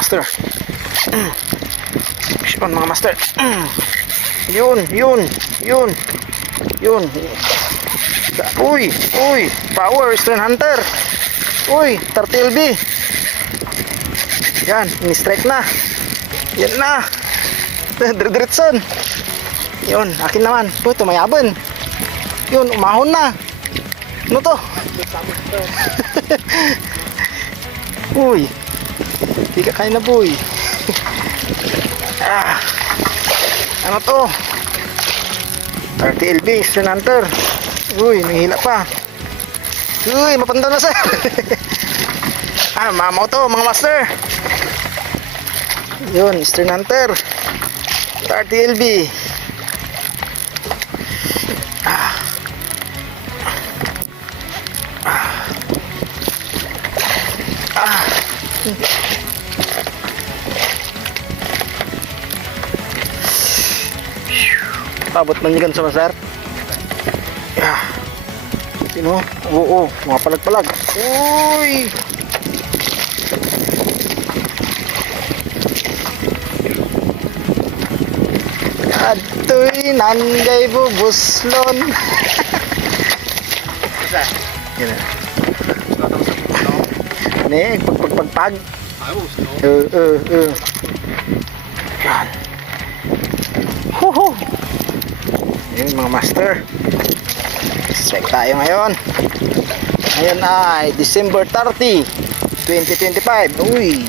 master. Fish on mga master. Yun. Uy, power Eastern Hunter. Uy, turtle B. Yan, ini-strike na. Yan na. Diretson. Yun, akin naman. Uy, tumayaban. Yun, umahon na. Ano to? Uy, di ka kain na boy. Ano to? RTLB, Eastern Hunter. Uy, nahihila pa. Uy, mapanda na sa. Mamaw to mga master. Yun, Eastern Hunter. RTLB. Abot man yan sa masar. Sino? Oo, mga palag-palag. Uy! Atoy, nanday bubuslon. Yan na. Ne, pagpagpagpag. Yan. Huhu. Yun mga master. Strike tayo ngayon. Ngayon ay December 30, 2025. Uy.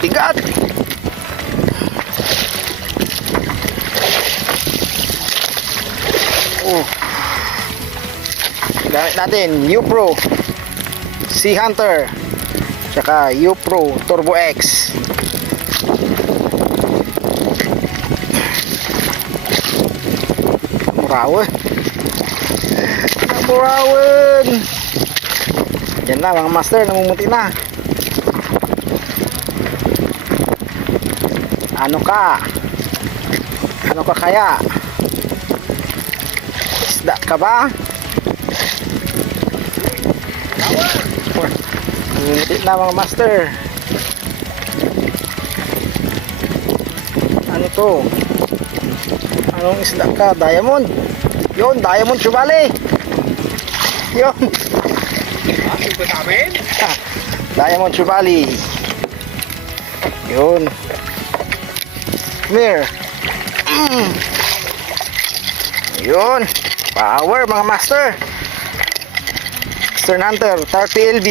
Bigat. Gamit natin U-Pro Sea Hunter tsaka U-Pro Turbo X. Murawan. Yan na mga master, namumuti na. Ano ka kaya? Isda ka ba? Namumuti na mga master. Ano to? Anong isda ka? Diamond? Yun, diamond chubali. Yun. Diamond chubali. Yun. Come here. Yun. Power mga master. Eastern Hunter 30 LB.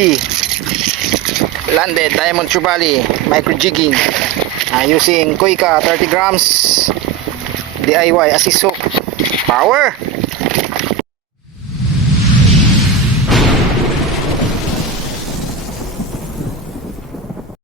Landed diamond chubali. Micro jigging. Using Kuika 30 grams. DIY assist hook. Power.